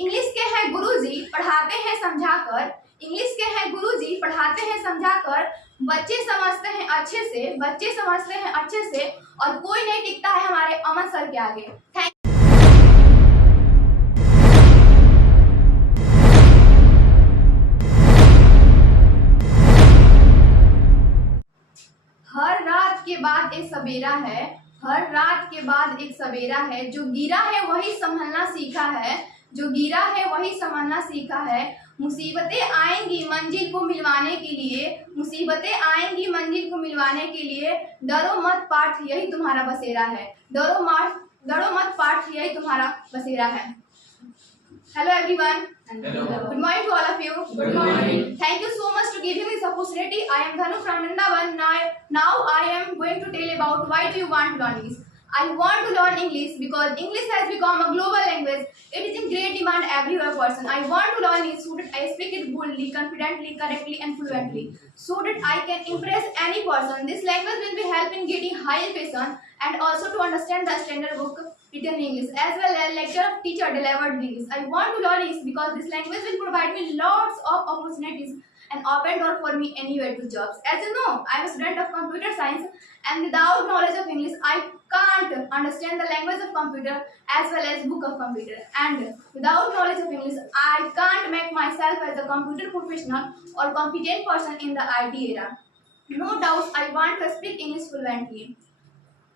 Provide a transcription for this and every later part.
English के हैं गुरुजी पढ़ाते हैं समझाकर, इंग्लिश के हैं गुरुजी पढ़ाते हैं समझाकर, बच्चे समझते हैं अच्छे से, बच्चे समझते हैं अच्छे से, और कोई नहीं टिकता है हमारे अमन सर के आगे। थैंक हर रात के बाद एक सवेरा है, हर रात के बाद एक सवेरा है, जो गिरा है वही संभलना सीखा है, जो गिरा है वही संभलना सीखा है। मुसीबतें आएंगी मंजिल को मिलवाने के लिए, मुसीबतें आएंगी मंजिल को मिलवाने के लिए, डरो मत पाठ यही तुम्हारा बसेरा है, डरो मत पाठ यही तुम्हारा बसेरा है। Hello everyone. Hello. Good morning to all of you. Good morning. Thank you so much to giving me this opportunity. I am Dhanu from Vrindavan. Now I am going to tell about why do you want to learn English. I want to learn English because English has become a global language. It is in great demand everywhere person. I want to learn English so that I speak it boldly, confidently, correctly and fluently, so that I can impress any person. This language will be help in getting high education and also to understand the standard book written in English as well as lecture of teacher delivered in English. I want to learn English because this language will provide me lots of opportunities and open door for me anywhere to jobs. As you know, I am a student of computer science and without knowledge of English, I can't understand the language of computer as well as book of computer. And without knowledge of English, I can't make myself as a computer professional or competent person in the IT era. No doubt, I want to speak English fluently,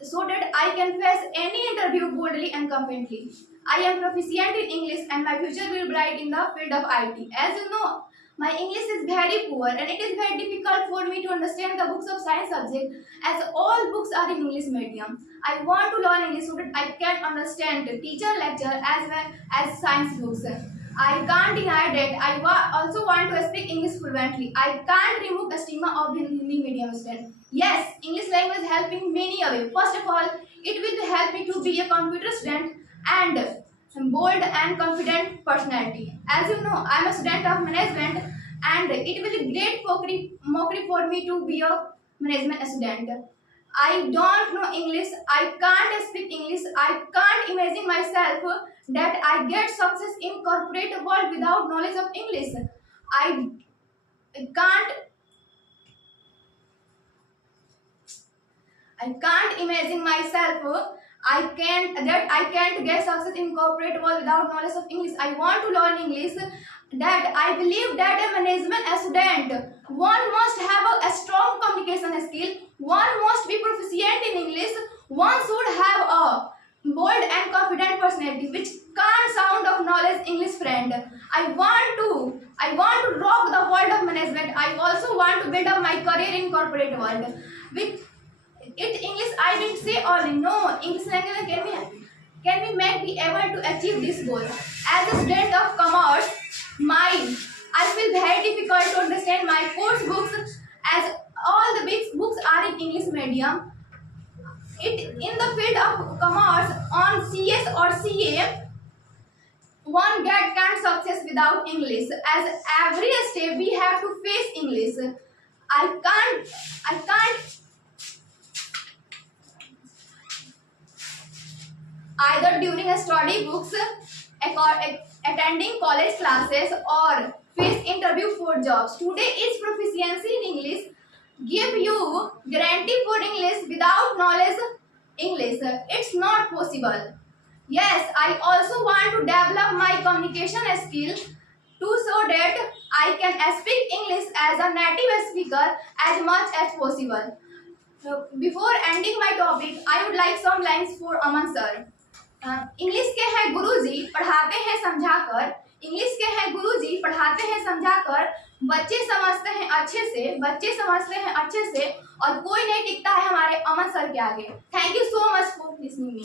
so that I can face any interview boldly and confidently. I am proficient in English and my future will bright in the field of IT. As you know, my English is very poor and it is very difficult for me to understand the books of science subject as all books are in English medium. I want to learn English so that I can understand the teacher lecture as well as science books. I can't deny that I also want to speak English fluently. I can't remove the stigma of being Hindi medium student. Yes, English language is helping many away. First of all, it will help me to be a computer student and bold and confident personality. As you know, I am a student of management and it will be great mockery for me to be a management student. I don't know English, I can't speak English, I can't imagine myself that I get success in corporate world without knowledge of English. I can't imagine myself I can't get success in corporate world without knowledge of English. I want to learn English. That I believe that a management student, one must have a strong communication skill, one must be proficient in English, one should have a bold and confident personality which can't sound of knowledge English friend. I want to rock the world of management. I also want to build up my career in corporate world. With it English I didn't say only, no, English language can we make be able to achieve this goal. As a student of commerce, I feel very difficult to understand my course books as all the big books are in English medium. In the field of commerce on CS or CA, one can't success without English. As every step we have to face English. I can't either during a study books, attending college classes or face interview for jobs. Today is proficiency in English give you guarantee for English without knowledge English. It's not possible. Yes, I also want to develop my communication skill so that I can speak English as a native speaker as much as possible. So, before ending my topic, I would like some lines for Aman sir. English के हैं गुरुजी पढ़ाते हैं समझाकर, English के हैं गुरुजी पढ़ाते हैं समझाकर, बच्चे समझते हैं अच्छे से, बच्चे समझते हैं अच्छे से, और कोई नहीं टिकता है हमारे अमन सर के आगे। Thank you so much for listening me.